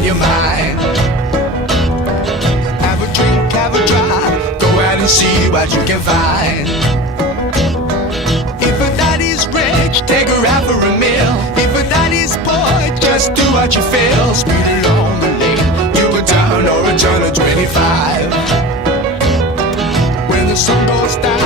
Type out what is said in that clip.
on your mind. Have a drink, have a drive, go out and see what you can find. If a daddy's rich, take her out for a meal. If a daddy's poor, just do what you feel. Speed along the lane, you go down or a turn of 25. When the sun goes down,